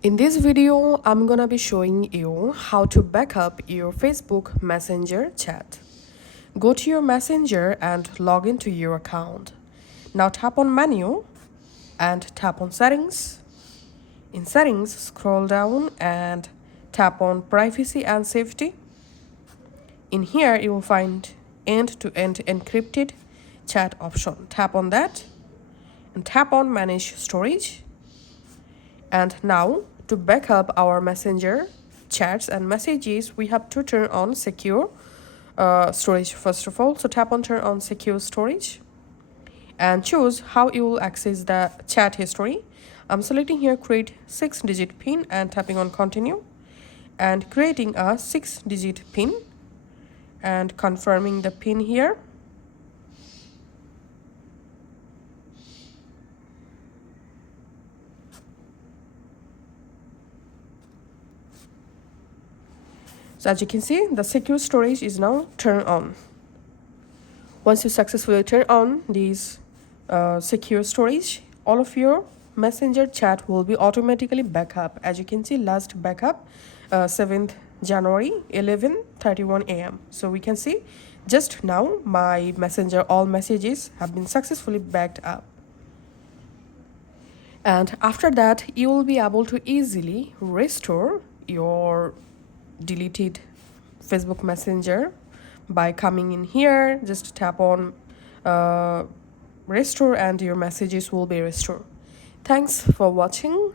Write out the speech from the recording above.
In this video, I'm gonna be showing you how to backup your Facebook Messenger chat. Go to your Messenger and log into your account. Now tap on Menu and tap on Settings. In Settings, scroll down and tap on Privacy and Safety. In here, you will find End-to-End Encrypted Chat option. Tap on that and tap on Manage Storage. And now, to backup our Messenger chats and messages, we have to turn on secure storage first of all. So tap on turn on secure storage and choose how you will access the chat history. I'm selecting here create 6-digit pin and tapping on continue and creating a 6-digit pin and confirming the pin here. So as you can see, the secure storage is now turned on. Once you successfully turn on these secure storage, all of your Messenger chat will be automatically backup. As you can see, last backup 7th January 11:31 a.m. So we can see just now my Messenger all messages have been successfully backed up. And after that, you will be able to easily restore your deleted Facebook Messenger by coming in here. Just tap on restore and your messages will be restored. Thanks for watching.